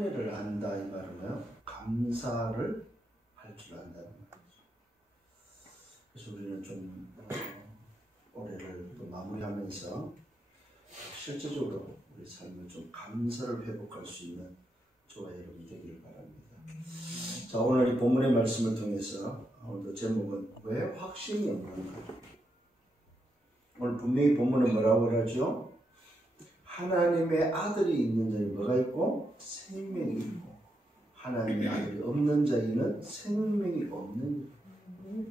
은혜를 안다 이 말은요, 감사를 할 줄 안다는 말이죠. 그래서 우리는 좀 올해를 또 마무리하면서 실제적으로 우리 삶을 좀 감사를 회복할 수 있는 저와 여러분 되길 바랍니다. 자, 오늘 이 본문의 말씀을 통해서 오늘도 제목은 왜 확신이 없는가? 오늘 분명히 본문은 뭐라고 그러죠? 하나님의 아들이 있는 자에 뭐가 있고? 생명이 있고, 하나님의 아들이 없는 자에는 생명이 없는 자예요.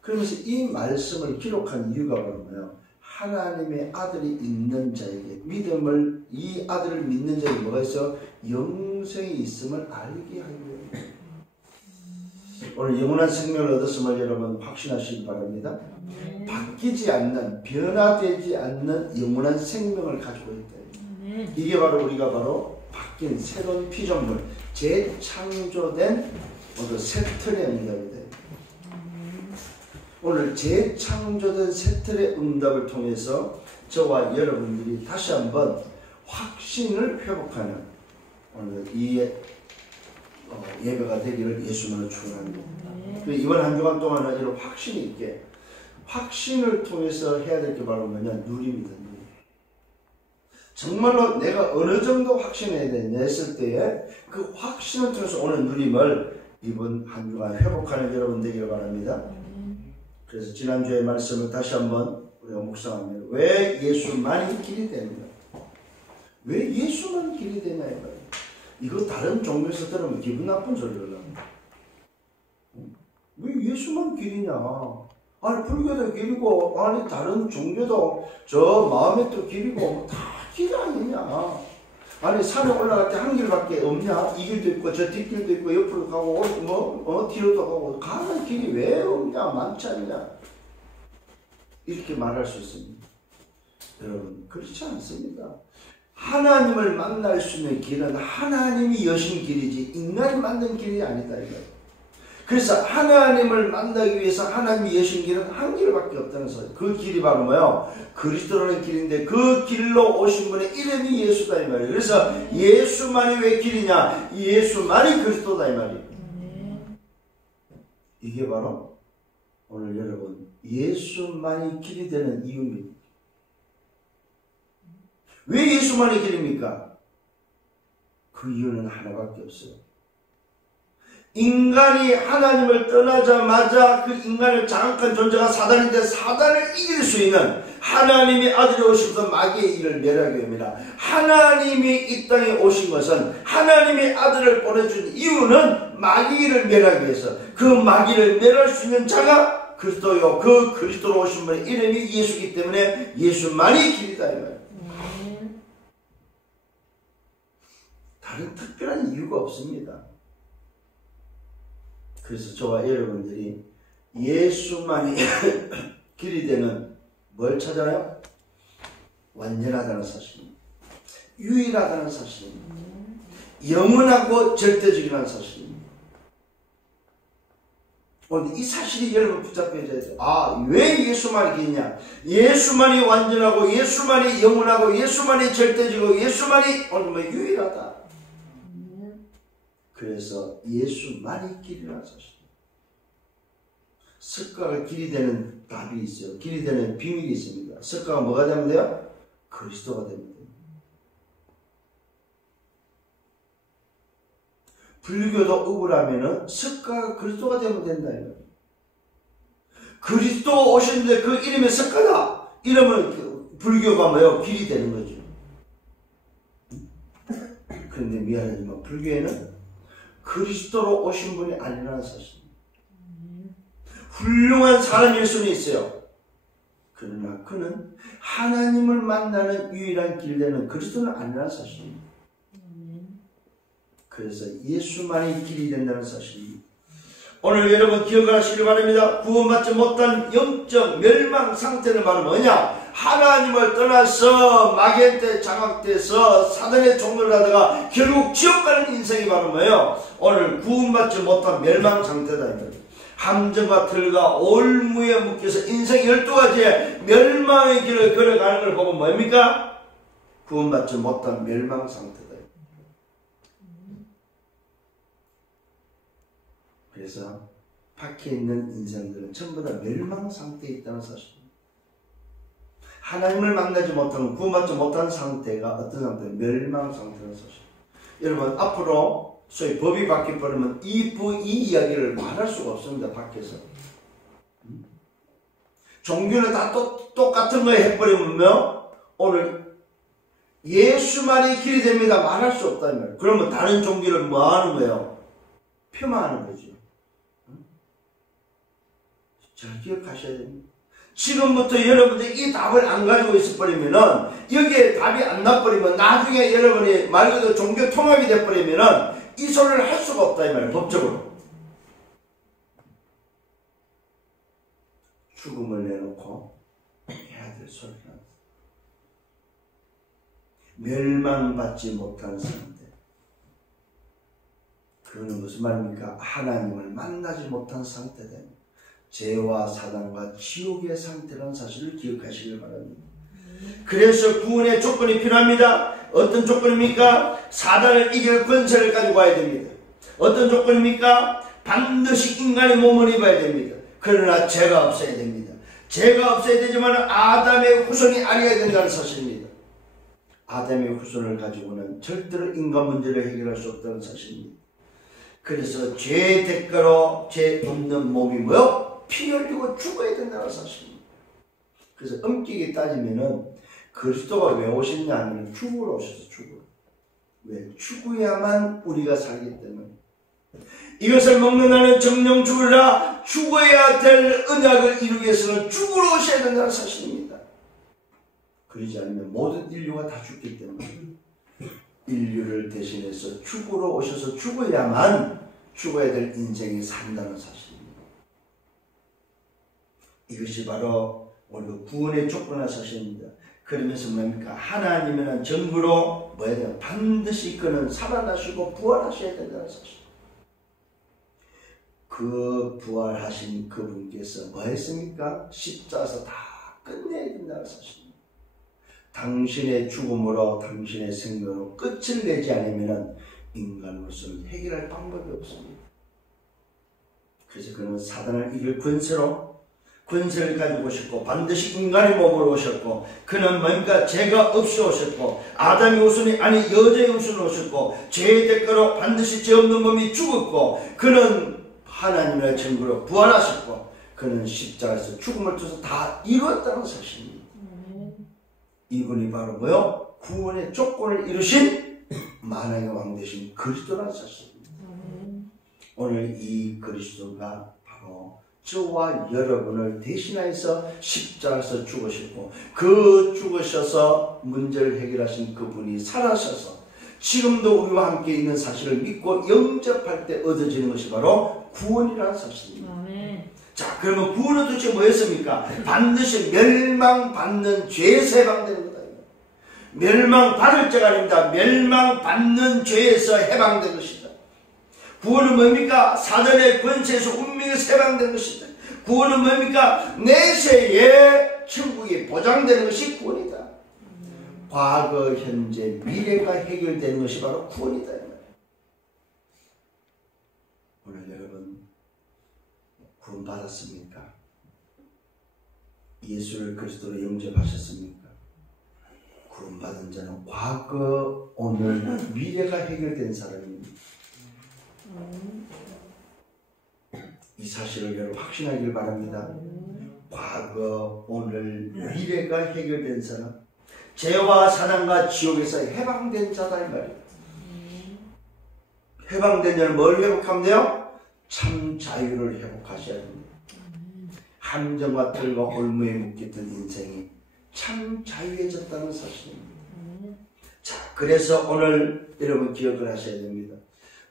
그러면서 이 말씀을 기록한 이유가 바로 뭐예요? 하나님의 아들이 있는 자에게 믿음을, 이 아들을 믿는 자에게 뭐가 있어? 영생이 있음을 알게 하려고. 오늘 영원한 생명을 얻었음을 여러분 확신하시기 바랍니다. 바뀌지 않는, 변화되지 않는 영원한 생명을 가지고 있다. 이게 바로 우리가 바로 바뀐 새로운 피조물, 재창조된 모두 새 틀의 응답이다. 오늘 재창조된 새 틀의 응답을 통해서 저와 여러분들이 다시 한번 확신을 회복하는 오늘 이 예배가 되기를 예수님으로 축원합니다. 이번 한 주간 동안은 이런 확신이 있게, 확신을 통해서 해야 될 게 바로 뭐냐? 누림이다. 누림. 정말로 내가 어느 정도 확신해야 되냐 했을 때에 그 확신을 통해서 오는 누림을 이번 한 주간 회복하는 여러분 되기를 바랍니다. 그래서 지난주의 말씀을 다시 한번 우리가 묵상합니다. 왜 예수만이 길이 되느냐? 왜 예수만 길이 되냐? 이거 다른 종교에서 들으면 기분 나쁜 소리를 합니다. 왜 예수만 길이냐? 아니 불교도 길이고, 아니 다른 종교도 저 마음에도 길이고 다 길 아니냐? 아니 산에 올라갈 때 한 길밖에 없냐? 이 길도 있고 저 뒷길도 있고 옆으로 가고 뒤로도 가고 가는 길이 왜 없냐? 많지 않냐? 이렇게 말할 수 있습니다. 여러분 그렇지 않습니다. 하나님을 만날 수 있는 길은 하나님이 여신 길이지 인간이 만든 길이 아니다 이거예요. 그래서 하나님을 만나기 위해서 하나님이 여신 길은 한 길밖에 없다는 소리. 그 길이 바로 뭐예요? 그리스도라는 길인데 그 길로 오신 분의 이름이 예수다 이 말이에요. 그래서 예수만이 왜 길이냐? 예수만이 그리스도다 이 말이에요. 이게 바로 오늘 여러분 예수만이 길이 되는 이유입니다. 왜 예수만이 길입니까? 그 이유는 하나밖에 없어요. 인간이 하나님을 떠나자마자 그 인간을 장악한 존재가 사단인데 사단을 이길 수 있는 하나님의 아들이 오셔서 마귀의 일을 멸하게 됩니다. 하나님이 이 땅에 오신 것은 하나님의 아들을 보내준 이유는 마귀의 일을 멸하기 위해서, 그 마귀를 멸할 수 있는 자가 그리스도요, 그 그리스도로 오신 분의 이름이 예수이기 때문에 예수만이 길이다 이 말이에요. 다른 특별한 이유가 없습니다. 그래서 저와 여러분들이 예수만이 길이 되는 뭘 찾아요? 완전하다는 사실입니다. 유일하다는 사실입니다. 영원하고 절대적이라는 사실입니다. 오늘 이 사실이 여러분 붙잡혀야 돼요. 아, 왜 예수만이 길이냐? 예수만이 완전하고 예수만이 영원하고 예수만이 절대적이고 예수만이 오늘 뭐 유일하다. 그래서 예수만이 길이라는 사실. 석가가 길이 되는 답이 있어요. 길이 되는 비밀이 있습니다. 석가가 뭐가 되면 돼요? 그리스도가 되면 돼요. 불교도 억울하면은 석가가 그리스도가 되면 된다 이거예요. 그리스도 오셨는데 그 이름이 석가다. 이러면 불교가 뭐예요? 길이 되는 거죠. 그런데 미안하지만 불교에는 그리스도로 오신 분이 아니라는 사실. 훌륭한 사람일 수는 있어요. 그러나 그는 하나님을 만나는 유일한 길되는 그리스도는 아니라는 사실입니다. 그래서 예수만이 길이 된다는 사실입니다. 오늘 여러분 기억하시길 바랍니다. 구원받지 못한 영적 멸망 상태는 바로 뭐냐? 하나님을 떠나서 마귀한테 장악돼서 사단의 종노를 하다가 결국 지옥 가는 인생이 바로 뭐예요? 오늘 구원받지 못한 멸망 상태다. 함정과 틀과 올무에 묶여서 인생 12가지의 멸망의 길을 걸어가는 걸 보면 뭡니까? 구원받지 못한 멸망 상태다. 그래서 밖에 있는 인생들은 전부 다 멸망 상태에 있다는 사실입니다. 하나님을 만나지 못하는, 구원받지 못한 상태가 어떤 상태예요? 멸망 상태라는 사실. 여러분, 앞으로 소위 법이 바뀌어버리면 이 이야기를 말할 수가 없습니다. 밖에서. 종교는 다 똑같은 거 해버리면 오늘 예수만이 길이 됩니다. 말할 수 없다는 말이에요. 그러면 다른 종교를 뭐 하는 거예요? 폄하하는 거죠. 잘 기억하셔야 됩니다. 지금부터 여러분들이 이 답을 안 가지고 있어버리면은, 여기에 답이 안 나버리면 나중에 여러분이 말 그대로 종교 통합이 돼버리면은 이 소리를 할 수가 없다 이 말이에요. 법적으로. 죽음을 내놓고 해야 될 소리는 멸망받지 못한 상태. 그거는 무슨 말입니까? 하나님을 만나지 못한 상태다. 죄와 사단과 지옥의 상태라는 사실을 기억하시길 바랍니다. 그래서 구원의 조건이 필요합니다. 어떤 조건입니까? 사단을 이길 권세를 가지고 와야 됩니다. 어떤 조건입니까? 반드시 인간의 몸을 입어야 됩니다. 그러나 죄가 없어야 됩니다. 죄가 없어야 되지만 아담의 후손이 아니어야 된다는 사실입니다. 아담의 후손을 가지고는 절대로 인간 문제를 해결할 수 없다는 사실입니다. 그래서 죄의 대가로 죄 없는 몸이 뭐요? 피 흘리고 죽어야 된다는 사실입니다. 그래서 엄격히 따지면은 그리스도가 왜 오셨냐 하면 죽으러 오셔서 죽으러. 왜? 죽어야만 우리가 살기 때문에. 이것을 먹는 나는 정령 죽으라. 죽어야 될 언약을 이루기 위해서는 죽으러 오셔야 된다는 사실입니다. 그러지 않으면 모든 인류가 다 죽기 때문에 인류를 대신해서 죽으러 오셔서 죽어야만 죽어야 될 인생이 산다는 사실입니다. 이것이 바로 우리가 구원의 조건의 사실입니다. 그러면서 뭡니까? 하나님이라는 정부로 뭐 해야 돼요? 반드시 그는 살아나시고 부활하셔야 된다는 사실. 그 부활하신 그분께서 뭐 했습니까? 십자가에서 다 끝내야 된다는 사실입니다. 당신의 죽음으로 당신의 생명으로 끝을 내지 않으면 인간으로서는 해결할 방법이 없습니다. 그래서 그는 사단을 이길 권세를 가지고 오셨고 반드시 인간의 몸으로 오셨고 그는 뭔가 죄가 없이 오셨고 아담의 후손이 아닌 여자의 후손으로 오셨고 죄의 대가로 반드시 죄 없는 몸이 죽었고 그는 하나님의 증거로 부활하셨고 그는 십자가에서 죽음을 통해서 다 이루었다는 사실입니다. 이분이 바로 뭐요? 구원의 조건을 이루신 만왕의 왕 되신 그리스도라는 사실입니다. 오늘 이 그리스도가 바로 저와 여러분을 대신하여서 십자가에서 죽으셨고 그 죽으셔서 문제를 해결하신 그분이 살아셔서 지금도 우리와 함께 있는 사실을 믿고 영접할 때 얻어지는 것이 바로 구원이라는 사실입니다. 자, 그러면 구원은 도대체 뭐였습니까? 반드시 멸망받는 죄에서 해방되는 거다. 멸망받을 죄가 아닙니다. 멸망받는 죄에서 해방된 것이다. 구원은 뭡니까? 사단의 권세에서 운명에서 해방된 것이다. 구원은 뭡니까? 내세에 천국이 보장되는 것이 구원이다. 과거, 현재, 미래가 해결되는 것이 바로 구원이다. 오늘 여러분 구원 받았습니까? 예수를 그리스도로 영접하셨습니까? 구원 받은 자는 과거, 오늘, 미래가 해결된 사람입니다. 이 사실을 여러분 확신하길 바랍니다. 과거, 오늘, 미래가 해결된 사람, 죄와 사단과 지옥에서 해방된 자다 이 말이에요. 해방된 자는 뭘 회복하면 돼요? 참 자유를 회복하셔야 됩니다. 함정과 털과 올무에 묶였던 인생이 참 자유해졌다는 사실입니다. 자, 그래서 오늘 여러분 기억을 하셔야 됩니다.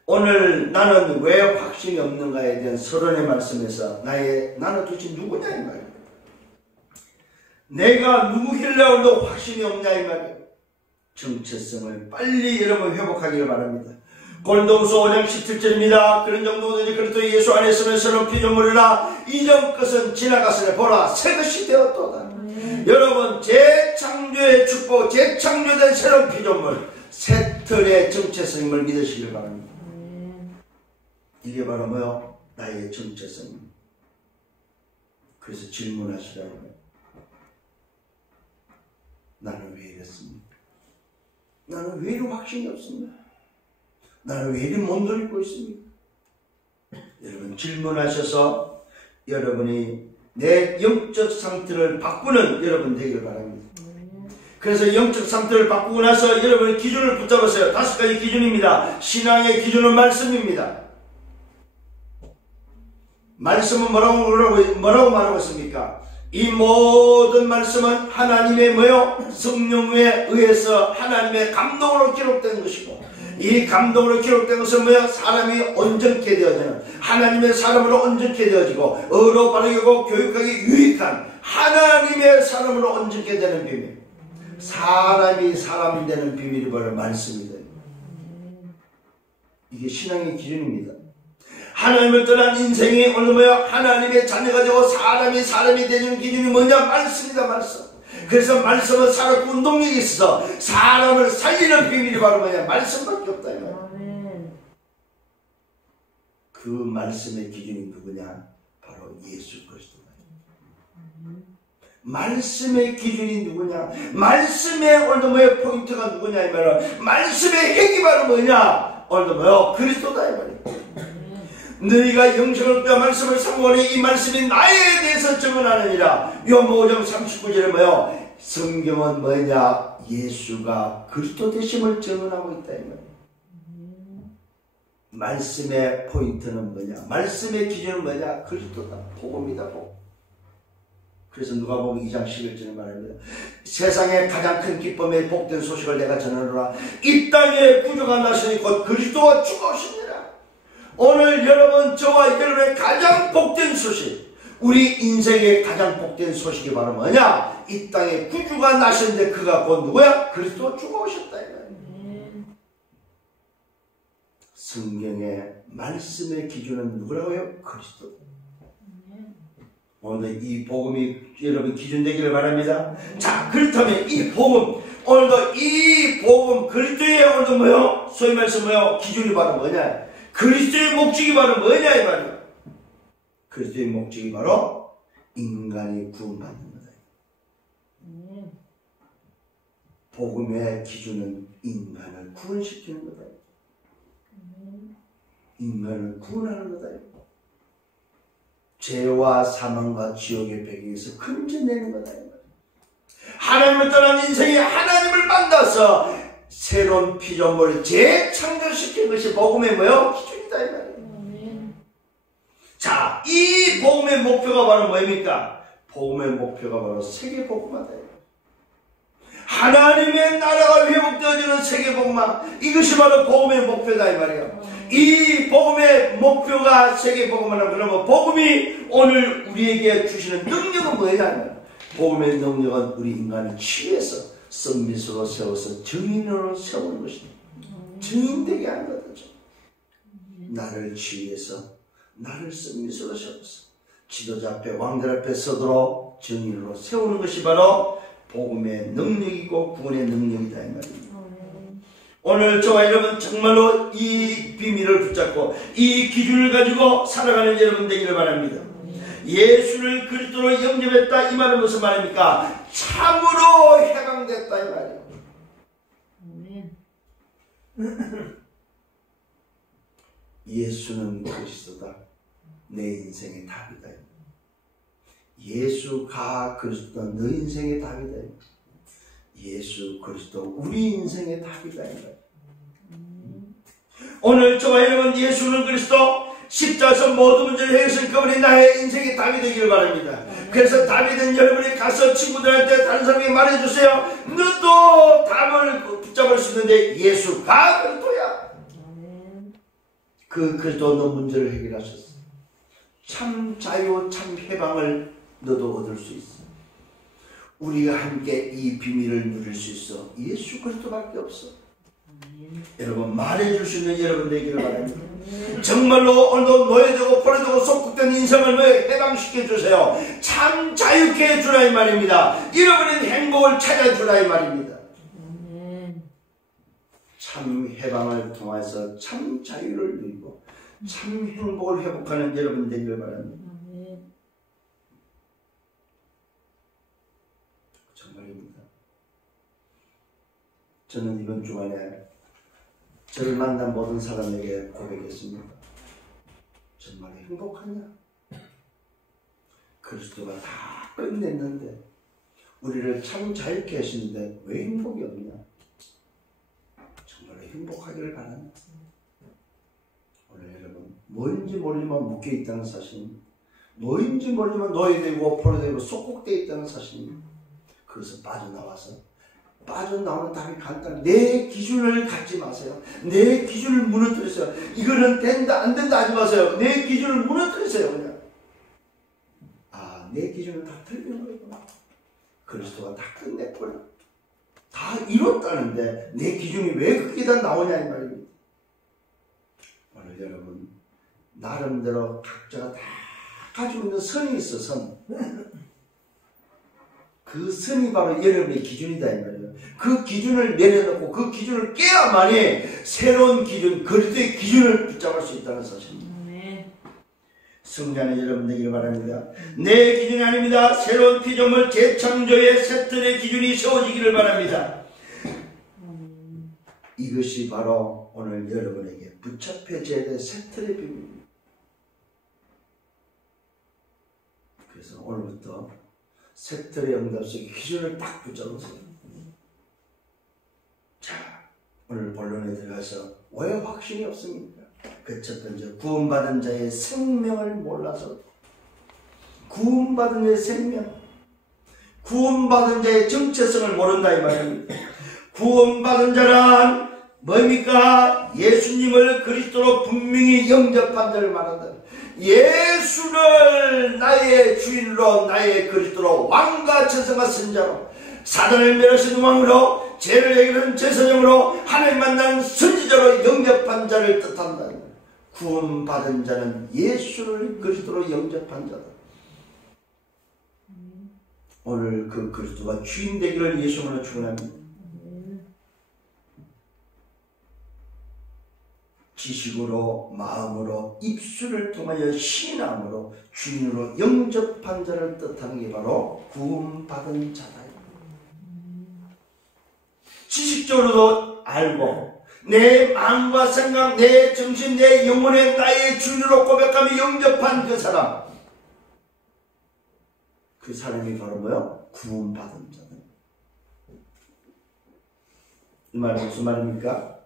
오늘 나는 왜 확신이 없는가에 대한 서론의 말씀에서 나는 도대체 누구냐 이 말이에요. 내가 누구길래 오늘도 확신이 없냐 이 말이에요. 정체성을 빨리 여러분 회복하기를 바랍니다. 골동서 5장 17절입니다. 그런 정도든지 그리스도 예수 안에서는 새로운 피조물이라 이전 것은 지나갔으니 보라 새 것이 되었도다. 여러분 재창조의 축복, 재창조된 새로운 피조물, 새 틀의 정체성을 믿으시길 바랍니다. 이게 바로 뭐요? 나의 정체성. 그래서 질문하시라고요. 나는 왜 이랬습니까? 나는 왜 이리 확신이 없습니까? 나는 왜 이리 못 돌리고 있습니까? 여러분 질문하셔서 여러분이 내 영적 상태를 바꾸는 여러분 되기를 바랍니다. 그래서 영적 상태를 바꾸고 나서 여러분의 기준을 붙잡으세요. 5가지 기준입니다. 신앙의 기준은 말씀입니다. 말씀은 뭐라고 말하고 있습니까? 이 모든 말씀은 하나님의 성령에 의해서 하나님의 감동으로 기록된 것이고, 이 감동으로 기록된 것은 사람이 온전케 되어지는, 하나님의 사람으로 온전케 되어지고 의로 바르고 교육하기 유익한 하나님의 사람으로 온전케 되는 비밀. 사람이 사람 되는 비밀이 바로 말씀이다. 이게 신앙의 기준입니다. 하나님을 떠난 인생이 오늘 하나님의 자녀가 되고 사람이 되는 기준이 뭐냐? 말씀이다. 말씀. 그래서 말씀은 살아있고 운동력이 있어서 사람을 살리는 비밀이 바로 뭐냐? 말씀밖에 없다. 그 말씀의 기준이 누구냐? 바로 예수 그리스도다. 말씀의 기준이 누구냐? 말씀의 오늘 포인트가 누구냐? 이 말은 말씀의 핵이 바로 뭐냐? 오늘 그리스도다. 이 말이야. 너희가 영생을 얻고 말씀을 상고하니 이 말씀이 나에 대해서 증언하느니라. 요한복음 5장 39절에 성경은 뭐냐? 예수가 그리스도 되심을 증언하고 있다. 이 말이야. 말씀의 포인트는 뭐냐? 말씀의 기준은 뭐냐? 그리스도다. 복음이다. 복음. 그래서 누가복음 2장 11절에 말합니다. 세상에 가장 큰 기쁨의 복된 소식을 내가 전하노라. 이 땅에 구주가 나시니 곧 그리스도가 죽으시니라. 오늘 여러분, 저와 여러분의 가장 복된 소식, 우리 인생의 가장 복된 소식이 바로 뭐냐? 이 땅에 구주가 나셨는데 그가 곧 누구야? 그리스도가 죽어오셨다. 성경의 말씀의 기준은 누구라고요? 그리스도. 오늘 이 복음이 여러분 기준 되기를 바랍니다. 자, 그렇다면 이 복음, 오늘도 이 복음 그리스도의 오늘도 소위 말해서 기준이 바로 뭐냐? 그리스도의 목적이 바로 뭐냐 이 말이야. 그리스도의 목적이 바로 인간이 구원받는 거다. 복음의 기준은 인간을 구원시키는 거다. 인간을 구원하는 거다. 죄와 사망과 지옥의 배경에서 건져내는 거다. 하나님을 떠난 인생이 하나님을 만나서 새로운 피조물을 재창조시킨 것이 복음의 기준이다. 이 말이에요. 자, 이 복음의 목표가 바로 뭐입니까? 복음의 목표가 바로 세계복음화다. 하나님의 나라가 회복되어지는 세계복음화, 이것이 바로 복음의 목표다. 이 말이에요. 이 복음의 목표가 세계복음화는 그러면 복음이 오늘 우리에게 주시는 능력은 뭐냐? 복음의 능력은 우리 인간을 치유해서 썸밋으로 세워서 증인으로 세우는 것이다. 증인되게 하는 거죠. 나를 치유해서 나를 썸밋으로 세워서 지도자 앞에 왕들 앞에 서도록 증인으로 세우는 것이 바로 복음의 능력이고 구원의 능력이다. 이 말입니다. 오늘 저와 여러분 정말로 이 비밀을 붙잡고 이 기준을 가지고 살아가는 여러분 되기를 바랍니다. 예수를 그리스도로 영접했다. 이 말은 무슨 말입니까? 참으로 해방됐다. 이 말이에요. 예수는 그리스도다. 내 인생의 답이다. 예수가 그리스도 너 인생의 답이다. 예수 그리스도 우리 인생의 답이다. 오늘 저와 여러분 예수는 그리스도 십자가에서 모든 문제를 해결하신 그분이 나의 인생의 답이 되기를 바랍니다. 그래서 답이 된 여러분이 가서 친구들한테 다른 사람에게 말해주세요. 너도 답을 붙잡을 수 있는데 예수가 그리스도야. 그 그리스도 너 문제를 해결하셨어. 참 자유 참 해방을 너도 얻을 수 있어. 우리가 함께 이 비밀을 누릴 수 있어. 예수 그리스도밖에 없어. 여러분 말해줄 수 있는 여러분 되기를 바랍니다. 정말로 오늘도 노예되고 포로되고 속국된 인생을 해방시켜주세요. 참 자유케 해주라 이 말입니다. 잃어버린 행복을 찾아주라 이 말입니다. 참 해방을 통해서 참 자유를 누리고 참 행복을 회복하는 여러분 되기를 바랍니다. 정말입니다. 저는 이번 주간에 저를 만난 모든 사람에게 고백했습니다. 정말 행복하냐? 그리스도가 다 끝냈는데 우리를 참 자유케 하시는데 왜 행복이 없냐? 정말 행복하기를 바랍니다. 오늘 여러분 뭔지 모르지만 묶여있다는 사실입니다. 뭐인지 모르지만 노예되고 포로되고 속국되어 있다는 사실입니다. 그래서 빠져나오는 답이 간단해. 내 기준을 갖지 마세요. 내 기준을 무너뜨리세요. 이거는 된다 안 된다 하지 마세요. 내 기준을 무너뜨리세요. 그냥 내 기준은 다 틀린 거구나. 그리스도가 다 끝냈구나. 다 이뤘다는데 내 기준이 왜 그게 다 나오냐 이 말입니다. 오늘 여러분 나름대로 각자가 다 가지고 있는 선이 있어. 선. 그 선이 바로 여러분의 기준이다 이 말이에요. 그 기준을 내려놓고 그 기준을 깨야만이 새로운 기준, 그리스도의 기준을 붙잡을 수 있다는 사실입니다. 승리하는 여러분 되기를 바랍니다. 내 기준이 아닙니다. 새로운 피조물 재창조의 새틀의 기준이 세워지기를 바랍니다. 이것이 바로 오늘 여러분에게 붙잡혀져야 될 새틀의 비밀입니다. 그래서 오늘부터 새틀의 응답 속에 기준을 딱 붙잡으세요. 자, 오늘 본론에 들어가서 왜 확신이 없습니까? 그 첫 번째, 구원받은 자의 생명을 몰라서. 구원받은 자의 생명, 구원받은 자의 정체성을 모른다 이 말입니다. 구원받은 자란 뭡니까? 예수님을 그리스도로 분명히 영접한 자를 말한다. 예수를 나의 주인으로, 나의 그리스도로, 왕과 천사가 선자로, 사단을 멸하시는 왕으로, 죄를 해결하는 제사장으로, 하나님 만나는 선지자로 영접한 자를 뜻한다. 구원받은 자는 예수를 그리스도로 영접한 자다. 오늘 그 그리스도가 주인 되기를 예수님으로 축원합니다. 지식으로, 마음으로, 입술을 통하여 신앙으로 주인으로 영접한 자를 뜻하는 게 바로 구원받은 자다. 지식적으로도 알고 내 마음과 생각, 내 정신, 내 영혼에 나의 주인으로 고백하며 영접한 그 사람, 그 사람이 바로 뭐요? 구원받은 자다. 이 말은 무슨 말입니까?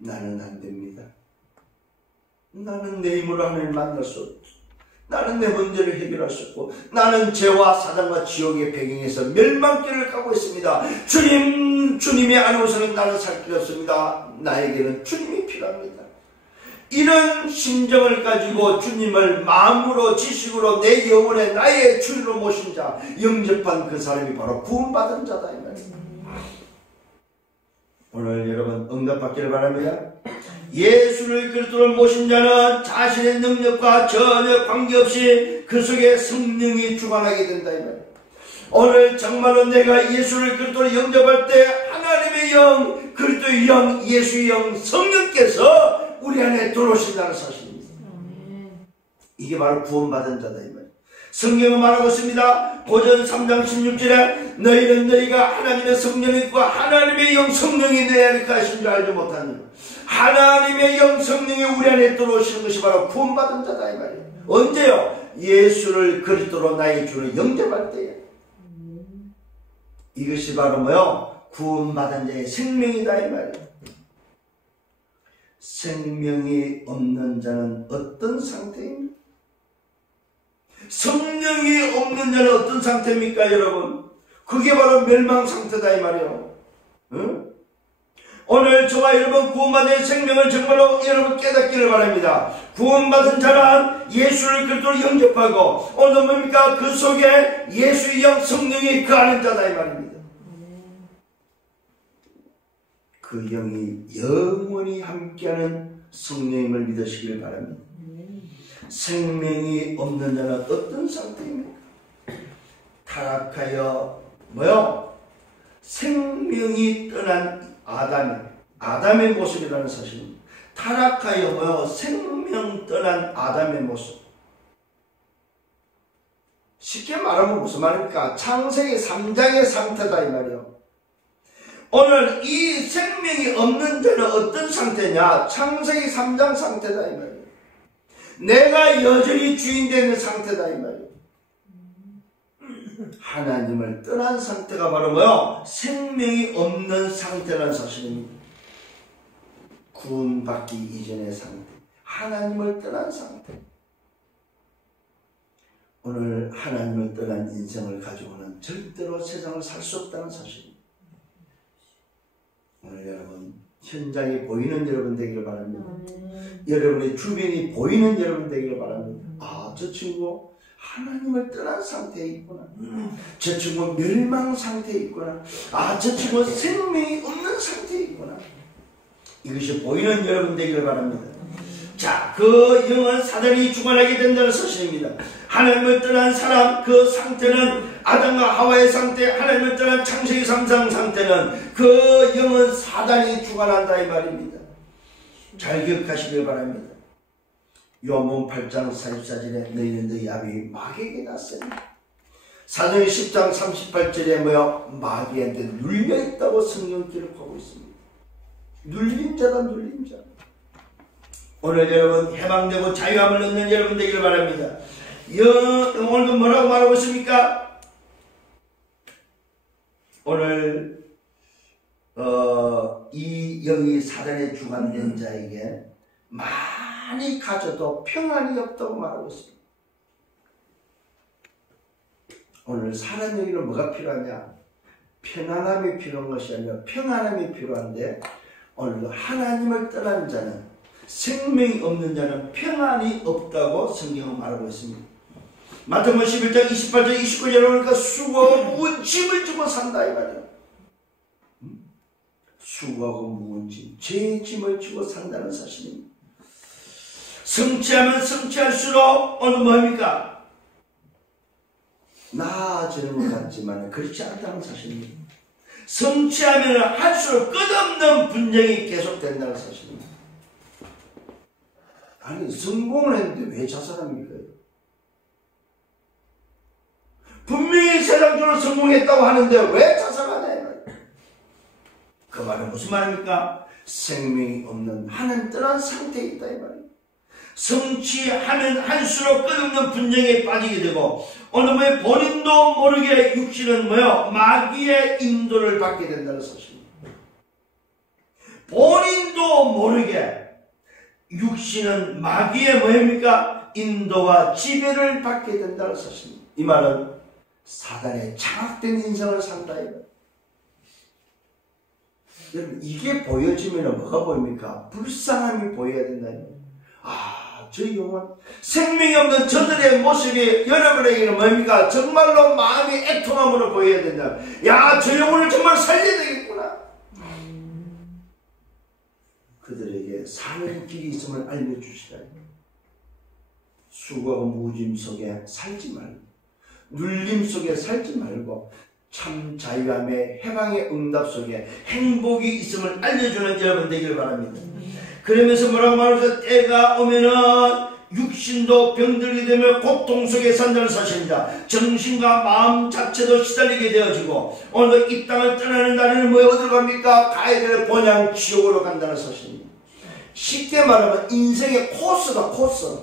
나는 안 됩니다. 나는 내 힘으로 하나님을 만날 수 없죠. 나는 내 문제를 해결할 수 없고, 나는 죄와 사단과 지옥의 배경에서 멸망길을 가고 있습니다. 주님이 아니고서는 나는 살 길이 없습니다. 나에게는 주님이 필요합니다. 이런 심정을 가지고 주님을 마음으로, 지식으로, 내 영혼에 나의 주인으로 모신 자, 영접한 그 사람이 바로 구원받은 자다 이 말입니다. 오늘 여러분 응답받기를 바랍니다. 예수를 그리스도로 모신 자는 자신의 능력과 전혀 관계없이 그 속에 성령이 주관하게 된다 이 말이에요. 오늘 정말로 내가 예수를 그리스도로 영접할 때 하나님의 영, 그리스도의 영, 예수의 영, 성령께서 우리 안에 들어오신다는 사실입니다. 이게 바로 구원받은 자다 이 말이에요. 성경은 말하고 있습니다. 고전 3장 16절에 너희는 너희가 하나님의 성령과 하나님의 영 성령이 내 안에 가신 줄 알지 못하느냐. 하나님의 영 성령이 우리 안에 들어오시는 것이 바로 구원받은 자다 이 말이에요. 언제요? 예수를 그리스도로 나의 주로 영접할 때에. 이것이 바로 뭐요? 구원받은 자의 생명이다 이 말이에요. 생명이 없는 자는 어떤 상태입니까? 성령이 없는 자는 어떤 상태입니까 여러분? 그게 바로 멸망 상태다 이 말이에요. 응? 오늘 저와 여러분 구원받은 생명을 정말로 여러분 깨닫기를 바랍니다. 구원받은 자란 예수를 그리스도로 영접하고 오늘 뭡니까? 그 속에 예수의 영 성령이 거하는 자다 이 말입니다. 그 영이 영원히 함께하는 성령임을 믿으시기를 바랍니다. 생명이 없는 자는 어떤 상태입니까? 타락하여 뭐요? 생명이 떠난 아담의 모습이라는 사실입니다. 타락하여 생명 떠난 아담의 모습. 쉽게 말하면 무슨 말입니까? 창세기 3장의 상태다 이 말이요. 오늘 이 생명이 없는 자는 어떤 상태냐? 창세기 3장 상태다 이 말이요. 내가 여전히 주인 되는 상태다 이 말이요. 하나님을 떠난 상태가 바로 뭐요? 생명이 없는 상태라는 사실입니다. 구원받기 이전의 상태, 하나님을 떠난 상태. 오늘 하나님을 떠난 인생을 가지고는 절대로 세상을 살 수 없다는 사실입니다. 오늘 여러분 현장이 보이는 여러분 되기를 바랍니다. 여러분의 주변이 보이는 여러분 되기를 바랍니다. 아, 저 친구 하나님을 떠난 상태에 있구나. 저 친구 멸망 상태에 있구나. 아, 저 친구 생명이 없는 상태에 있구나. 이것이 보이는 여러분 되기를 바랍니다. 자, 그 영은 사단이 주관하게 된다는 사실입니다. 하나님을 떠난 사람, 그 상태는 아담과 하와의 상태, 하나님을 떠난 창세기 3장 상태는 그 영은 사단이 주관한다 이 말입니다. 잘 기억하시길 바랍니다. 요한복음 8장 44절에 너희는 너희 아비 마귀에게 났으니, 사도행 10장 38절에 마귀한테 눌려있다고 성경 기록하고 있습니다. 눌린 자다, 눌린 자. 오늘 여러분 해방되고 자유함을 얻는 여러분 되기를 바랍니다. 오늘도 뭐라고 말하고 있습니까? 오늘 이 영이 사단에 주관된 자에게 많이 가져도 평안이 없다고 말하고 있습니다. 오늘 사람에게는 뭐가 필요하냐? 편안함이 필요한 것이 아니라 평안함이 필요한데, 오늘도 하나님을 떠난 자는, 생명이 없는 자는 평안이 없다고 성경은 말하고 있습니다. 마태복음 11장 28절 29절에 보니까 수고하고 무거운 짐을 지고 산다 이 말이에요. 수고하고 무거운 짐, 죄의 짐을 지고 산다는 사실입니다. 성취하면 성취할수록 오늘 뭡니까? 나아지는 것 같지만 그렇지 않다는 사실입니다. 성취하면 할수록 끝없는 분쟁이 계속된다는 사실입니다. 아니, 성공을 했는데 왜 자살합니까? 분명히 세상적으로 성공했다고 하는데 왜 자살하냐? 그 말은 무슨 말입니까? 생명이 없는 하나님 떠난 상태에 있다 이 말이에요. 성취하면 할수록 끝없는 분쟁에 빠지게 되고, 오늘 본인도 모르게 육신은 마귀의 인도를 받게 된다는 사실입니다. 본인도 모르게 육신은 마귀의 뭡니까? 인도와 지배를 받게 된다는 사실입니다. 이 말은 사단의 장악된 인생을 산다 이거예요. 여러분, 이게 보여지면 뭐가 보입니까? 불쌍함이 보여야 된다 이거예요. 아, 저 영혼, 생명이 없는 저들의 모습이 여러분에게는 뭡니까? 정말로 마음이 애통함으로 보여야 된다. 야, 저 영혼을 정말 살려야 되겠구나. 그들에게 사는 길이 있음을 알려주시라. 수고하고 무짐 속에 살지 말고, 눌림 속에 살지 말고, 참 자유함의 해방의 응답 속에 행복이 있음을 알려주는 여러분 되기를 바랍니다. 그러면서 뭐라고 말하면서 때가 오면은 육신도 병들게 되며 고통 속에 산다는 사실입니다. 정신과 마음 자체도 시달리게 되어지고, 오늘 이 땅을 떠나는 날에는 어디로 갑니까? 가야 될 본향 지옥으로 간다는 사실입니다. 쉽게 말하면 인생의 코스다, 코스.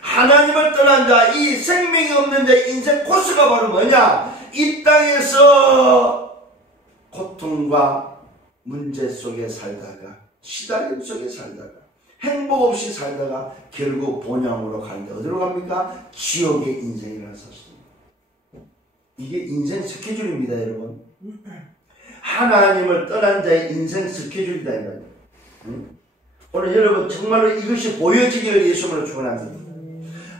하나님을 떠난 자, 이 생명이 없는 자의 인생 코스가 바로 뭐냐? 이 땅에서 고통과 문제 속에 살다가, 시달림 속에 살다가, 행복 없이 살다가 결국 본향으로 가는데 어디로 갑니까? 지옥의 인생이라는 사실입니다. 이게 인생 스케줄입니다, 여러분. 하나님을 떠난 자의 인생 스케줄이다 이거예요. 오늘 여러분 정말로 이것이 보여지기를 예수님으로 축원합니다.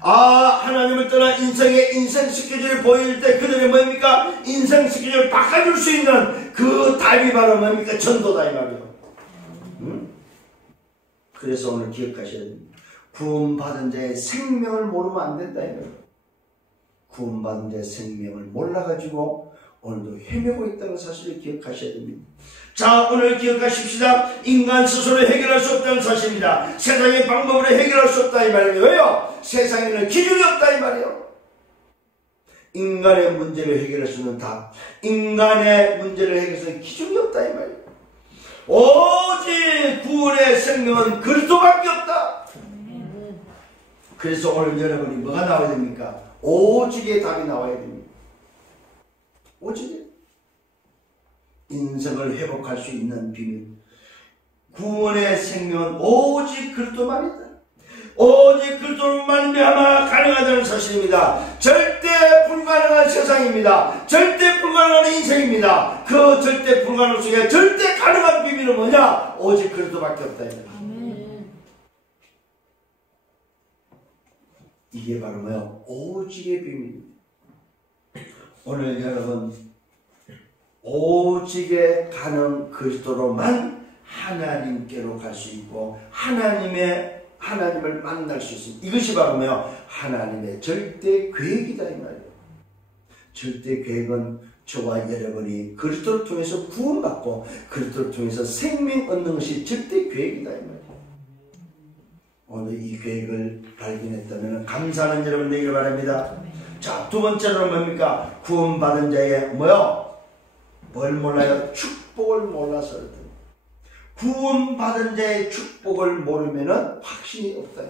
아, 하나님을 떠난 인생의 인생 스케줄이 보일 때 그들이 뭡니까? 인생 스케줄을 바꿔줄 수 있는 그 답이 바로 뭡니까? 전도다 이 말이에요. 그래서 오늘 기억하셔야 됩니다. 구원받은 자의 생명을 모르면 안 된다 이 말이에요. 구원받은 자의 생명을 몰라가지고 오늘도 헤매고 있다는 사실을 기억하셔야 됩니다. 자, 오늘 기억하십시다. 인간 스스로 해결할 수 없다는 사실입니다. 세상의 방법으로 해결할 수 없다 이 말이에요. 왜요? 세상에는 기준이 없다 이 말이에요. 인간의 문제를 해결할 수 있는 답, 인간의 문제를 해결할 수 있는 기준이 없다 이 말이에요. 오직 구원의 생명은 그리스도밖에 없다. 그래서 오늘 여러분이 뭐가 나와야 됩니까? 오직의 답이 나와야 됩니다. 오직 인생을 회복할 수 있는 비밀, 구원의 생명은 오직 그리스도만이다. 오직 그리스도로 말미암아 가능하다는 사실입니다. 절대 불가능한 세상입니다. 절대 불가능한 인생입니다. 그 절대 불가능 속에 절대 가능한 비밀은 뭐냐? 오직 그리스도밖에 없다. 이게 바로 뭐야? 오직의 비밀입니다. 오늘 여러분 오직에 가는 그리스도로만 하나님께로 갈 수 있고 하나님을 만날 수 있습니다. 이것이 바로 뭐야? 하나님의 절대 계획이다 이 말이에요. 절대 계획은 저와 여러분이 그리스도를 통해서 구원받고 그리스도를 통해서 생명 얻는 것이 절대 계획이다 이 말이에요. 오늘 이 계획을 발견했다면 감사하는 여러분 되기를 바랍니다. 자, 두 번째로 뭡니까? 구원받은 자의 뭐요? 뭘 몰라요? 축복을 몰라서 구원받은 자의 축복을 모르면 확신이 없다.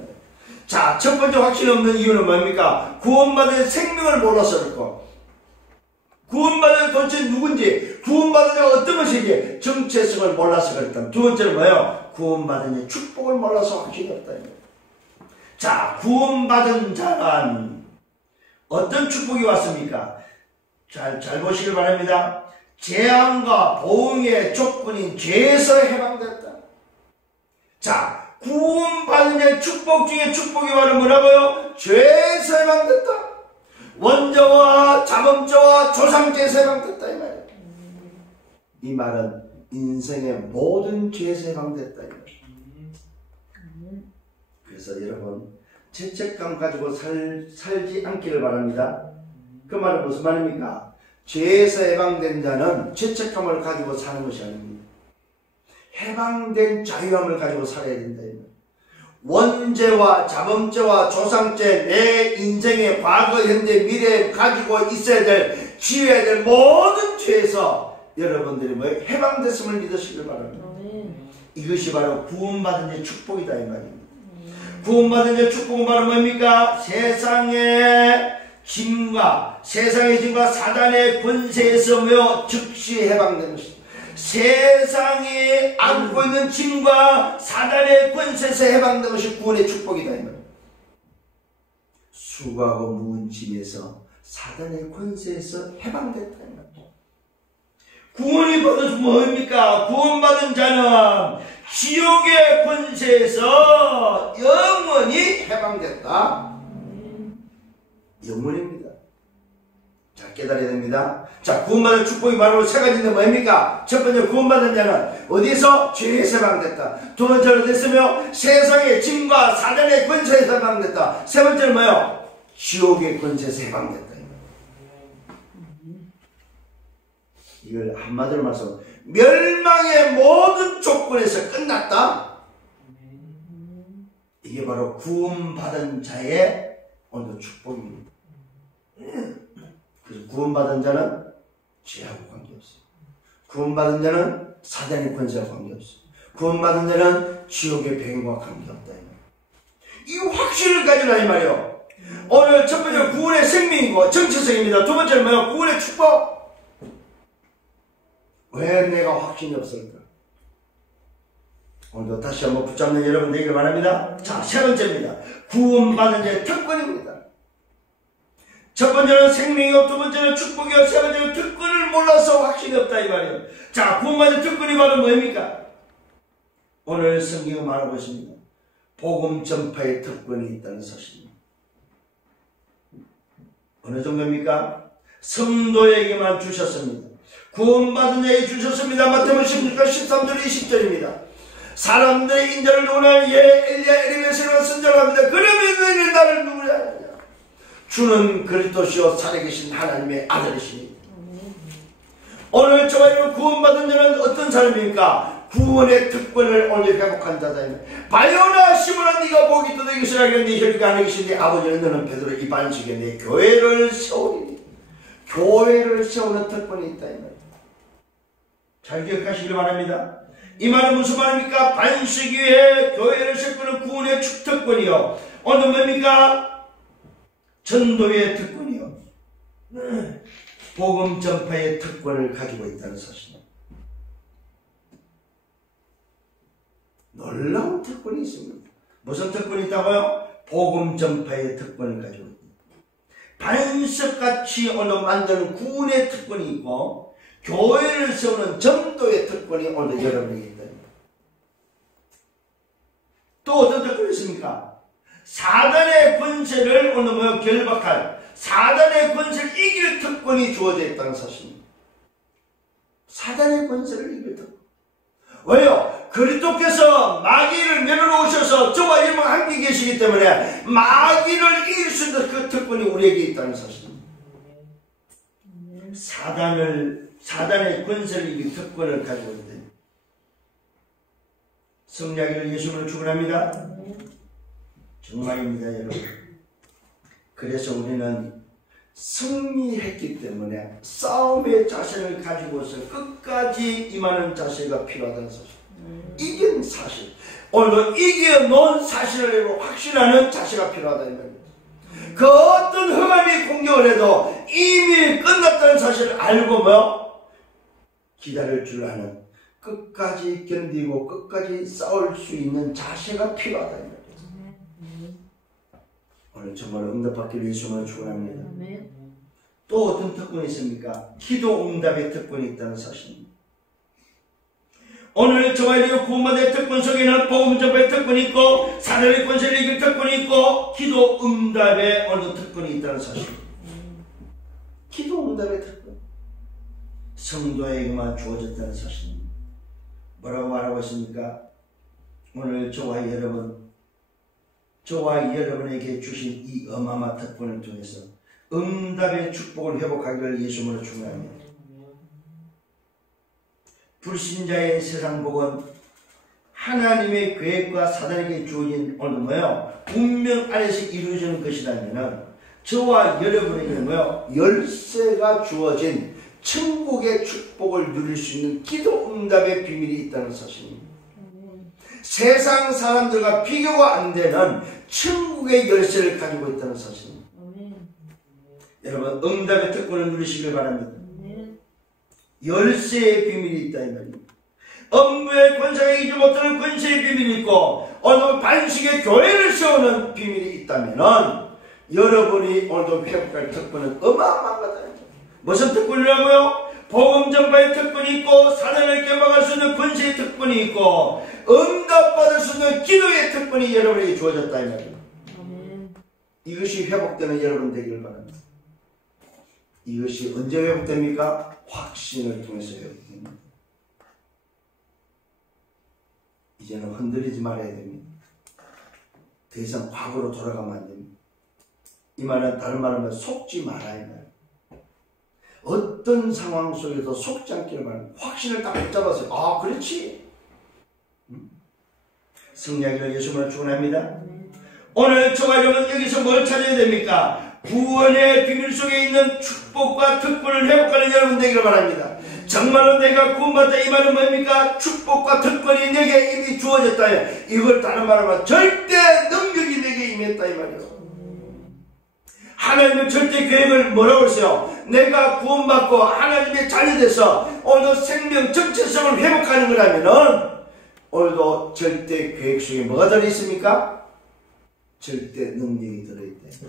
자, 첫 번째 확신이 없는 이유는 뭡니까? 구원받은 생명을 몰라서 그렇고 구원받은 도대체 누군지 구원받은 자가 어떤 것인지 정체성을 몰라서 그렇다. 두 번째는 뭐예요? 구원받은 자의 축복을 몰라서 확신이 없다. 자, 구원받은 자는 어떤 축복이 왔습니까? 잘 보시길 바랍니다. 재앙과 보응의 조건인 죄에서 해방됐다. 자, 구원받은 자의 축복 중에 축복이 바로 뭐라고요? 죄에서 해방됐다. 원죄와 자범죄와 조상죄에서 해방됐다 이 말이에요. 이 말은 인생의 모든 죄에서 해방됐다 이 말이에요. 그래서 여러분 죄책감 가지고 살지 않기를 바랍니다. 그 말은 무슨 말입니까? 죄에서 해방된 자는 죄책감을 가지고 사는 것이 아닙니다. 해방된 자유함을 가지고 살아야 된다. 원죄와 자범죄와 조상죄, 내 인생의 과거, 현재, 미래에 가지고 있어야 될, 지어야 될 모든 죄에서 여러분들이 해방됐음을 믿으시길 바랍니다. 이것이 바로 구원받은 자의 축복이다 이 말입니다. 구원받은 자의 축복은 바로 뭡니까? 세상의 짐과 사단의 권세에서 즉시 해방된 것입니다. 세상이 안고 있는 짐과 사단의 권세에서 해방된 것이 구원의 축복이다 이 말입니다. 수고하고 무거운 짐에서 사단의 권세에서 해방됐다 이 말입니다. 구원이 받은 뭡니까? 구원받은 자는 지옥의 권세에서 영원히 해방됐다. 영원입니다. 자, 깨달아야 됩니다. 자, 구원받은 축복이 바로 세 가지인데 뭡니까? 첫 번째, 구원받은 자는 어디서? 죄에서 해방됐다. 두 번째는 어디서며? 세상의 짐과 사단의 권세에서 해방됐다. 세 번째는 뭐예요? 지옥의 권세에서 해방됐다. 이걸 한마디로 말하면 멸망의 모든 조건에서 끝났다. 이게 바로 구원받은 자의 오늘 축복입니다. 그래서 구원받은 자는 죄하고 관계없어요. 구원받은 자는 사단의 권세와 관계없어요. 구원받은 자는 지옥의 병과 관계없다. 이 확신을 가지라 이 말이에요. 오늘 첫 번째 구원의 생명이고 정체성입니다. 두 번째는 뭐예요? 구원의 축복. 왜 내가 확신이 없을까? 오늘도 다시 한번 붙잡는 여러분 되기를 바랍니다. 자, 세 번째입니다. 구원받은 자의 특권입니다. 첫 번째는 생명이고 두 번째는 축복이고 세 번째는 특권을 몰라서 확신이 없다 이 말이에요. 자, 구원받은 특권이 바로 뭡니까? 오늘 성경에 말하고 있습니다. 복음 전파의 특권이 있다는 사실입니다. 어느 정도입니까? 성도에게만 주셨습니다. 구원받은 자에게 주셨습니다. 마태복음 16장 13절 20절입니다. 사람들의 인자를 원하는 엘리야 에리메스가 선전합니다. 그러면 너희는 나를 누구냐 하느냐? 주는 그리스도시요 살아계신 하나님의 아들이시니 오늘 저와 여러분 구원받은 자는 어떤 사람입니까? 구원의 특권을 오늘 회복한 자다. 바요나 시몬아 네가 복이 떠다 이것이라게 네 혈기가 하나 계신 네 아버지는 너는 베드로 이 반석에 내 교회를 세우리니. 교회를 세우는 특권이 있다 이 말이에요. 잘 기억하시길 바랍니다. 이 말은 무슨 말입니까? 반석 위에 교회를 세우는 구원의 특권이요. 오늘 뭡니까? 전도의 특권이요. 복음 전파의 특권을 가지고 있다는 사실입니다. 놀라운 특권이 있습니다. 무슨 특권이 있다고요? 복음 전파의 특권을 가지고 있습니다. 반석같이 오늘 만드는 구원의 특권이 있고 교회를 세우는 전도의 특권이 오늘 여러분에게 있다. 또 어떤 특권이 있습니까? 사단의 권세를 오늘 결박할, 사단의 권세를 이길 특권이 주어져 있다는 사실입니다. 사단의 권세를 이길 특권. 왜요? 그리스도께서 마귀를 내려놓으셔서 저와 여러분 함께 계시기 때문에 마귀를 이길 수 있는 그 특권이 우리에게 있다는 사실입니다. 사단의 권세를 이길 특권을 가지고 있는데 성령을 예수님을 축원합니다. 정말입니다, 여러분. 그래서 우리는 승리했기 때문에 싸움의 자세를 가지고서 끝까지 임하는 자세가 필요하다는 사실. 이긴 사실. 오늘도 이겨놓은 사실을 확신하는 자세가 필요하다는 말입니다. 그 어떤 흑암이 공격을 해도 이미 끝났다는 사실을 알고 기다릴 줄 아는 끝까지 견디고 끝까지 싸울 수 있는 자세가 필요하다는 말입니다. 오늘 정말 응답받기를 예수님을 축원합니다. 또 어떤 특권이 있습니까? 기도 응답의 특권이 있다는 사실입니다. 오늘 저와 여러분 구원받은 특권 속에는 복음 전파의 특권이 있고 사단의 권세를 이길 특권이 있고 기도 응답의 어느 특권이 있다는 사실입니다. 기도 응답의 특권. 성도에게만 주어졌다는 사실입니다. 뭐라고 말하고 있습니까? 오늘 저와 여러분에게 주신 이 어마어마한 특권을 통해서 응답의 축복을 회복하기를 예수님으로 축원합니다. 불신자의 세상 복은 하나님의 계획과 사단에게 주어진 오늘 운명 안에서 이루어지는 것이라면 저와 여러분에게는 열쇠가 주어진 천국의 축복을 누릴 수 있는 기도 응답의 비밀이 있다는 사실입니다. 세상 사람들과 비교가 안 되는 천국의 열쇠를 가지고 있다는 사실입니다. 여러분 응답의 특권을 누리시길 바랍니다. 열쇠의 비밀이 있다 이 말입니다. 업무의 권세가 이기지 못하는 권세의 비밀이 있고 오늘 반석의 교회를 세우는 비밀이 있다면 여러분이 오늘도 회복할 특권은 어마어마한 거다. 무슨 특권이라고요? 복음 전파의 특권이 있고 사단을 깨박할 수 있는 권세의 특권이 있고 응답받을 수 있는 기도의 특권이 여러분에게 주어졌다 이 말입니다. 이것이 회복되는 여러분 되기를 바랍니다. 이것이 언제 회복됩니까? 확신을 통해서 회복됩니다. 이제는 흔들리지 말아야 됩니다. 더 이상 과거로 돌아가면 안 됩니다. 이 말은 다른 말하면 속지 말아야 해요. 어떤 상황 속에서 속지 않기를 바랍니다. 확신을 딱 붙잡았어요. 아, 그렇지. 승리하기를 예수님으로 축원합니다. 오늘 저와 여러분 여기서 뭘 찾아야 됩니까? 구원의 비밀 속에 있는 축복과 특권을 회복하는 여러분 되기를 바랍니다. 정말로 내가 구원받다 이 말은 뭡니까? 축복과 특권이 내게 이미 주어졌다. 이걸 다른 말하면 절대 능력이 내게 임했다 이 말이에요. 하나님의 절대 계획을 뭐라고 했어요? 내가 구원받고 하나님의 자녀돼서 오늘 생명 정체성을 회복하는 거라면은 오늘도 절대 계획 속에 뭐가 들어있습니까? 절대 능력이 들어있다.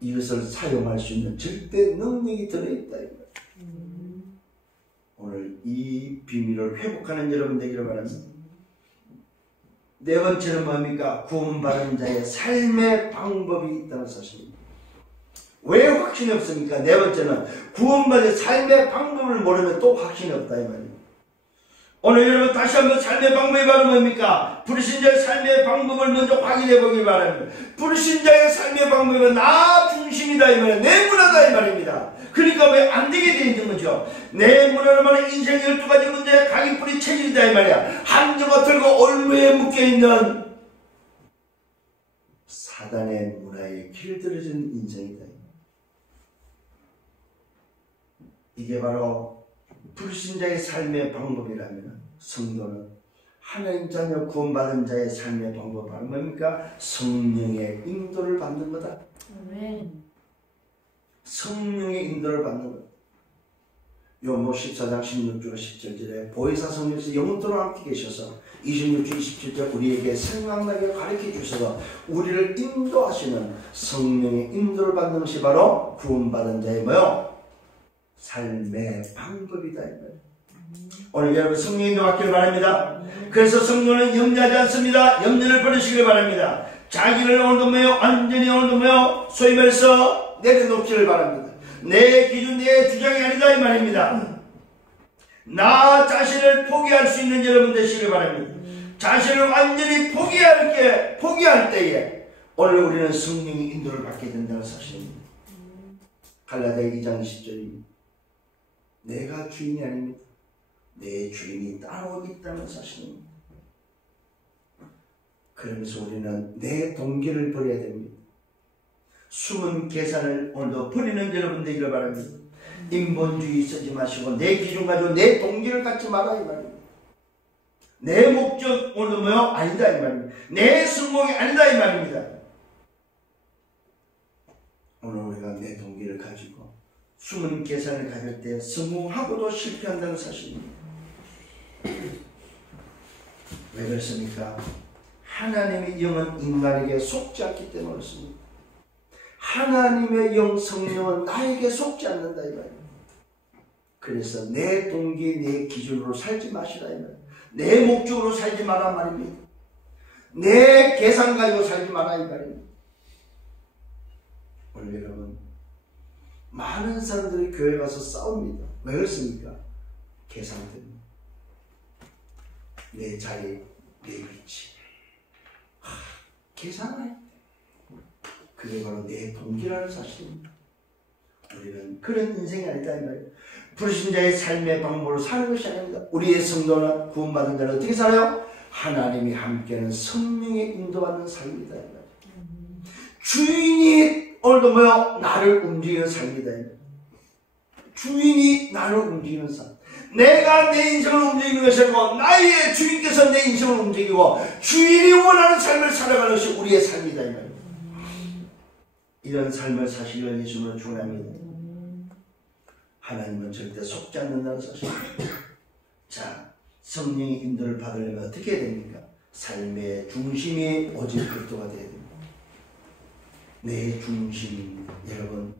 이것을 사용할 수 있는 절대 능력이 들어있다. 오늘 이 비밀을 회복하는 여러분 되기를 바랍니다. 네 번째는 뭡니까? 구원받은 자의 삶의 방법이 있다는 사실입니다. 왜 확신이 없습니까? 네 번째는 구원받은 삶의 방법을 모르면 또 확신이 없다 이 말입니다. 오늘 여러분 다시 한번 삶의 방법이 바로 뭡니까? 불신자의 삶의 방법을 먼저 확인해 보길 바랍니다. 불신자의 삶의 방법은 나 중심이다 이 말이에요. 내 문화다 이 말입니다. 그러니까 왜 안 되게 돼 있는 거죠? 내 문화를 말하는 인생 12가지 문제에 각인뿌리 체질이다 이 말이야. 함정과 들고 올무에 묶여있는 사단의 문화에 길들여진 인생이다. 이게 바로 불신자의 삶의 방법이라면 성도는 하나님 자녀 구원받은 자의 삶의 방법은 뭡니까? 성령의 인도를 받는 거다. 아멘. 성령의 인도를 받는 것. 요모 14장 16절 17절에 보혜사 성령께서 영원토록 함께 계셔서 26절 27절 우리에게 생각나게 가르쳐 주셔서 우리를 인도하시는 성령의 인도를 받는 것이 바로 구원받은 자의 뭐요? 삶의 방법이다. 오늘 여러분 성령 인도 받기를 바랍니다. 그래서 성도는 염려하지 않습니다. 염려를 버리시길 바랍니다. 자기를 오늘도 뭐요? 완전히 오늘도 뭐요? 소위 말해서 내려놓기를 바랍니다. 내 기준, 내 주장이 아니다 이 말입니다. 나 자신을 포기할 수 있는 여러분 되시길 바랍니다. 자신을 완전히 포기할 때에 오늘 우리는 성령의 인도를 받게 된다는 사실입니다. 갈라디아 2장 20절입니다. 내가 주인이 아닙니다. 내 주인이 따로 있다는 사실입니다. 그러면서 우리는 내 동기를 버려야 됩니다. 숨은 계산을 오늘도 버리는 여러분 되기를 바랍니다. 인본주의 쓰지 마시고 내 기준 가지고 내 동기를 갖지 마라 이 말입니다. 내 목적 오늘도 뭐요? 아니다 이 말입니다. 내 성공이 아니다 이 말입니다. 오늘 우리가 내 동기를 가지고 숨은 계산을 가질 때 성공하고도 실패한다는 사실입니다. 왜 그렇습니까? 하나님의 영은 인간에게 속지 않기 때문에 그렇습니다. 하나님의 영 성령은 나에게 속지 않는다 이 말이에요. 그래서 내 동기 내 기준으로 살지 마시라 이 말이에요. 내 목적으로 살지 마라 말입니다. 내 계산 가지고 살지 마라 이 말입니다. 오늘 여러분 많은 사람들이 교회 가서 싸웁니다. 왜 그렇습니까? 계산 때문에. 내 자리, 내 위치. 계산할 때. 그게 바로 내 동기라는 사실입니다. 우리는 그런 인생이 아니다 이 말이에요. 불신자의 삶의 방법으로 사는 것이 아닙니다. 우리의 성도는 구원받은 자는 어떻게 살아요? 하나님이 함께하는 성령의 인도받는 삶이다 이 말이에요. 주인이 오늘도 뭐요? 나를 움직이는 삶이다 이 말이에요. 주인이 나를 움직이는 삶. 내가 내 인생을 움직이는 것이 아니고 나의 주인께서 내 인생을 움직이고 주인이 원하는 삶을 살아가는 것이 우리의 삶이다 이 말이에요. 이런 삶을 사시기를 예수님으로 축원합니다. 하나님은 절대 속지 않는다는 사실. 자, 성령의 인도를 받으려면 어떻게 해야 됩니까? 삶의 중심이 오직 그리스도가 되어야 됩니다. 내 중심입니다. 여러분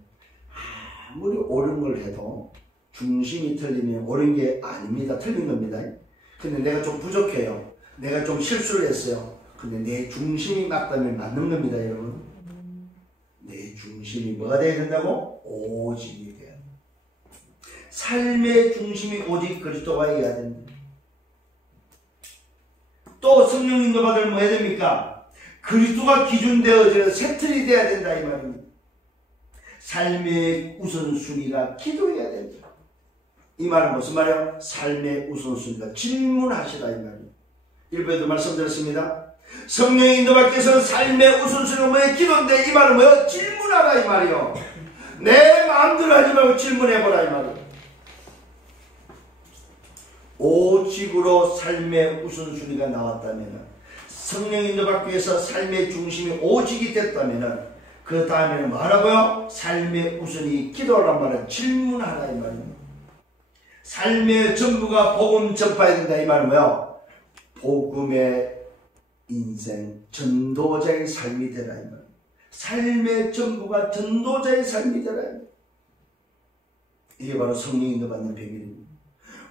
아무리 옳은 걸 해도 중심이 틀리면 옳은 게 아닙니다. 틀린 겁니다. 근데 내가 좀 부족해요. 내가 좀 실수를 했어요. 근데 내 중심이 맞다면 맞는 겁니다. 여러분 내 중심이 뭐가 돼야 된다고? 오직이 돼야 된다. 삶의 중심이 오직 그리스도가 되어야 된다. 또 성령 인도 받으면 뭐 해야 됩니까? 그리스도가 기준되어져 세틀이 돼야 된다 이 말입니다. 삶의 우선순위가 기도해야 된다. 이 말은 무슨 말이에요? 삶의 우선순위가 질문하시라 이 말입니다. 일부에도 말씀드렸습니다. 성령의 인도받기 위해서는 삶의 우선순위가 뭐예요? 기도인데 이 말은 뭐예요? 질문하라 이 말이요. 내 마음대로 하지 말고 질문해보라 이 말이에요. 오직으로 삶의 우선순위가 나왔다면, 성령 인도받기 위해서 삶의 중심이 오직이 됐다면 그 다음에는 뭐라고요? 삶의 우선이 기도란 말은 질문하라 이 말입니다. 삶의 전부가 복음 전파해야 된다 이 말은 뭐예요? 복음의 인생 전도자의 삶이 되라 이 말. 삶의 전부가 전도자의 삶이 되라 이 말. 이게 바로 성령 인도받는 비밀입니다.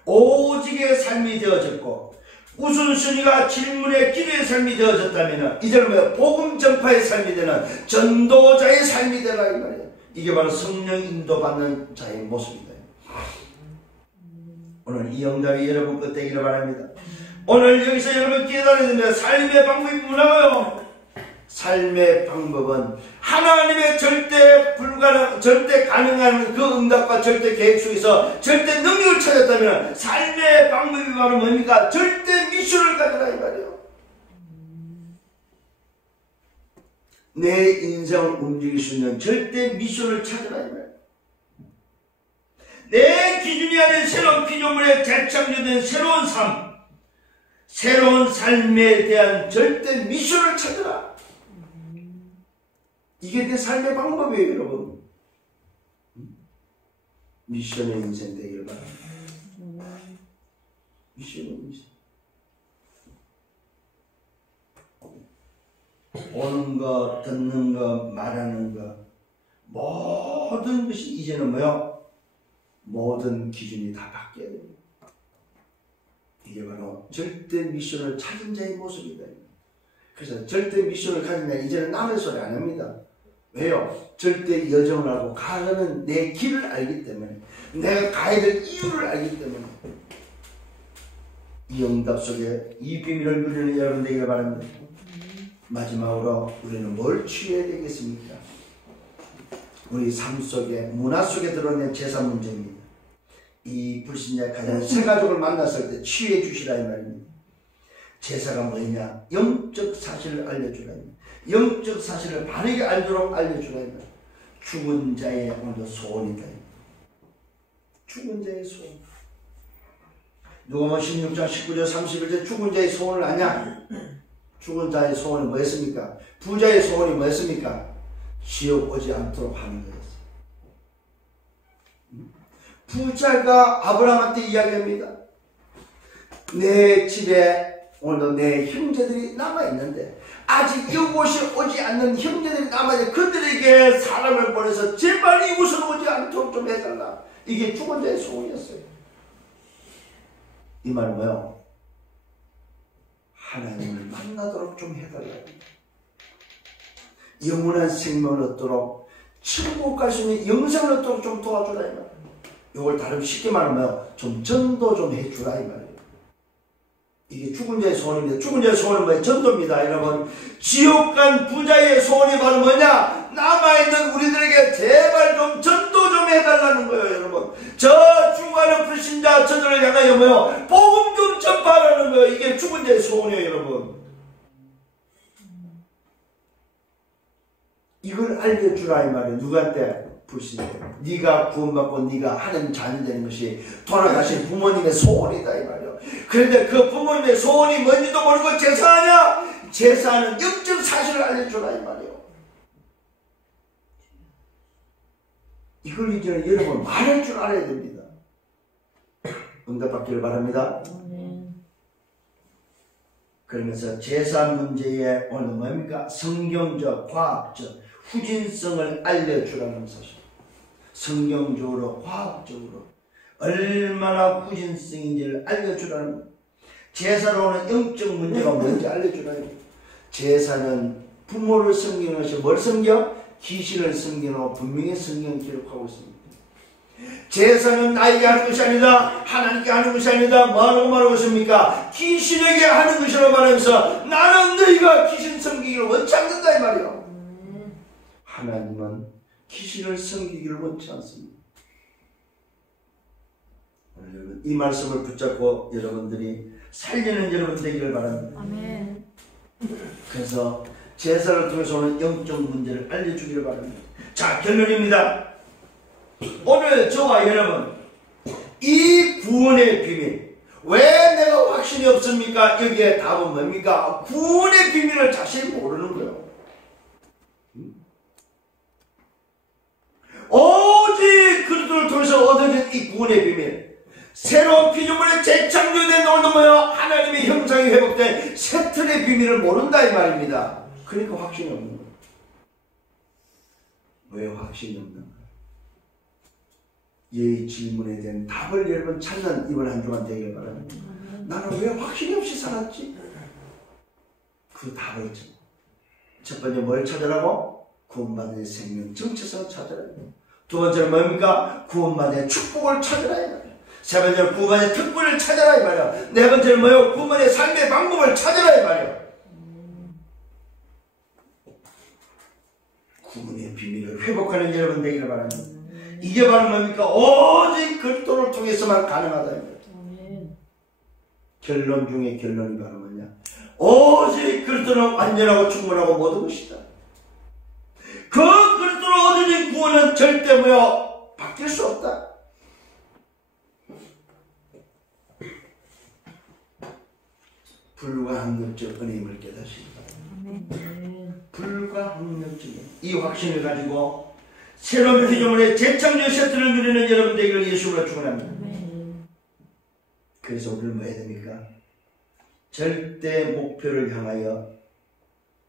오직의 삶이 되어졌고 우선순위가 질문의 기도의 삶이 되어졌다면 이제는 뭐예요? 복음 전파의 삶이 되는 전도자의 삶이 되라 이 말이에요. 이게 바로 성령 인도받는 자의 모습이다. 오늘 이 영답이 여러분 끝 되기를 바랍니다. 오늘 여기서 여러분 깨달아야 됩니다. 삶의 방법이 뭐라고요? 삶의 방법은 하나님의 절대 가능한 그 응답과 절대 계획 속에서 절대 능력을 찾았다면 삶의 방법이 바로 뭡니까? 절대 미션을 가져라 이 말이에요. 내 인생을 움직일 수 있는 절대 미션을 찾으라 이 말이에요. 내 기준이 아닌 새로운 피조물에 재창조된 새로운 삶, 새로운 삶에 대한 절대 미션을 찾으라. 이게 내 삶의 방법이에요, 여러분. 미션의 인생 되길 바랍니다. 미션의 인생. 보는 것, 듣는 것, 말하는 것, 모든 것이 이제는 뭐요? 모든 기준이 다 바뀌어야 됩니다. 이게 바로 절대 미션을 찾은 자의 모습이다. 그래서 절대 미션을 가진 자 이제는 남의 소리 안 합니다. 왜요? 절대 여정을 하고 가는 내 길을 알기 때문에, 내가 가야 될 이유를 알기 때문에, 이 응답 속에 이 비밀을 누리는 여러분 되기를 바랍니다. 마지막으로 우리는 뭘 취해야 되겠습니까? 우리 삶 속에, 문화 속에 드러낸 제사 문제입니다. 이 불신자의 가장 새 가족을 만났을 때 취해 주시라 이 말입니다. 제사가 뭐냐? 영적 사실을 알려주라. 영적 사실을 바르게 알도록 알려주라. 죽은 자의 오늘도 소원이다. 죽은 자의 소원. 누가복음 16장 19절 31절 죽은 자의 소원을 아냐? 죽은 자의 소원은 뭐였습니까? 부자의 소원이 뭐였습니까? 지옥 오지 않도록 하는 거였어요. 부자가 아브라함한테 이야기합니다. 내 집에 오늘도 내 형제들이 남아있는데 아직 이곳이 오지 않는 형제들이 남아있는데 그들에게 사람을 보내서 제발 이곳을 오지 않도록 좀 해달라. 이게 죽은 자의 소원이었어요. 이 말은 뭐예요? 하나님을 만나도록 좀 해달라. 영원한 생명을 얻도록 천국 갈 수 있는 영생을 얻도록 좀 도와주라 이 말이에요. 이걸 다른 쉽게 말하면 좀 전도 좀 해주라 이 말이에요. 이게 죽은 자의 소원입니다. 죽은 자의 소원은 뭐예요? 전도입니다. 여러분, 지옥 간 부자의 소원이 바로 뭐냐? 남아있는 우리들에게 제발 좀 전도 좀 해달라는 거예요. 여러분, 저 죽어가는 불신자 저들을 향하여 뭐요? 복음 좀 전파하라는 거예요. 이게 죽은 자의 소원이에요. 여러분, 이걸 알려주라 이 말이에요. 누구한테? 불신자. 네가 구원받고 네가 하나님 자녀 되는 것이 돌아가신 부모님의 소원이다 이 말이에요. 그런데 그 부모님의 소원이 뭔지도 모르고 제사하냐? 제사하는 영적 사실을 알려주라 이 말이에요. 이걸 이제 여러분 말할 줄 알아야 됩니다. 응답받기를 바랍니다. 그러면서 제사 문제에 오늘 뭡니까? 성경적, 과학적 후진성을 알려주라는 사실. 성경적으로, 과학적으로 얼마나 후진성인지를 알려주라는, 제사로 오는 영적 문제가 뭔지 알려주라는. 제사는 부모를 섬기는 것이 뭘 섬겨? 귀신을 섬기는 분명히 성경을 기록하고 있습니다. 제사는 나에게 하는 것이 아니다, 하나님께 하는 것이 아니다. 뭐라고 말하고 있습니까? 귀신에게 하는 것이라고 말하면서 나는 너희가 귀신 섬기기를 원치 않는다 이 말이에요. 하나님은 귀신을 섬기기를 원치 않습니다. 오늘 이 말씀을 붙잡고 여러분들이 살리는 여러분 되기를 바랍니다. 아멘. 그래서 제사를 통해서 오는 영적 문제를 알려주기를 바랍니다. 자, 결론입니다. 오늘 저와 여러분, 이 구원의 비밀, 왜 내가 확신이 없습니까? 여기에 답은 뭡니까? 구원의 비밀을 자세히 모르는 거예요. 오직 그리스도를 통해서 얻어진 이 구원의 비밀, 새로운 피조물의 재창조된 오늘도 뭐요? 하나님의 형상이 회복된 새 틀의 비밀을 모른다 이 말입니다. 그러니까 확신이 없는 거예요. 왜 확신이 없는가? 이 질문에 대한 답을 여러분 찾는 이번 한 주간 되길 바랍니다. 나는 왜 확신이 없이 살았지? 그 답을 첫 번째 뭘 찾으라고? 구원받은 생명 정체성을 찾으라. 두 번째는 뭡니까? 구원받은 축복을 찾으라 이 말이야. 세 번째는 구원의 특권을 찾아라 이 말이야. 네 번째는 뭐요? 구원의 삶의 방법을 찾아라 이 말이야. 구원의 비밀을 회복하는 여러분 되기를 바랍니다. 이게 바로 뭡니까? 오직 그리스도를 통해서만 가능하다. 결론 중에 결론이 바로 뭐냐? 오직 그리스도는 완전하고 충분하고 모든 것이다. 그 그리스도로 얻어진 구원은 절대 바뀔 수 없다. 불가항력적 은혜임을 깨닫습니다. 불가항력적인 이 확신을 가지고 새로운 피조물의 재창조 세트를 누리는 여러분 되기를 예수로 축원합니다. 그래서 우리는 뭐 해야 됩니까? 절대 목표를 향하여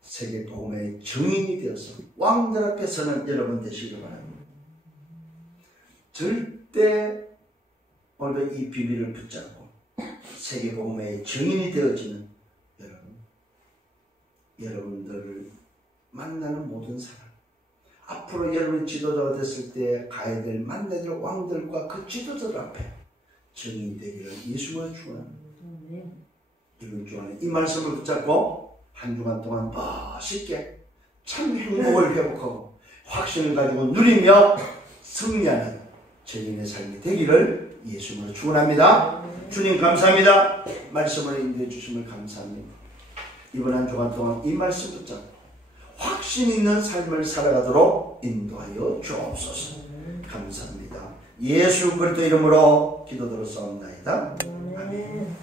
세계 복음의 증인이 되어서 왕들 앞에 서는 여러분 되시길 바랍니다. 절대 오늘도 이 비밀을 붙잡고 세계 복음의 증인이 되어지는 여러분들을 만나는 모든 사람, 앞으로 여러분이 지도자가 됐을 때 가야 될 만나야 될 왕들과 그 지도자들 앞에 증인이 되기를 예수가 축원합니다. 이번 주간에 이 말씀을 붙잡고 한 주간 동안 멋있게 참 행복을 회복하고 확신을 가지고 누리며 승리하는 증인의 삶이 되기를 예수님으로 축원합니다. 주님 감사합니다. 말씀을 인도해 주심을 감사합니다. 이번 한 주간 동안 이 말씀 붙잡고 확신 있는 삶을 살아가도록 인도하여 주옵소서. 감사합니다. 예수 그리스도 이름으로 기도드렸사옵나이다. 아멘.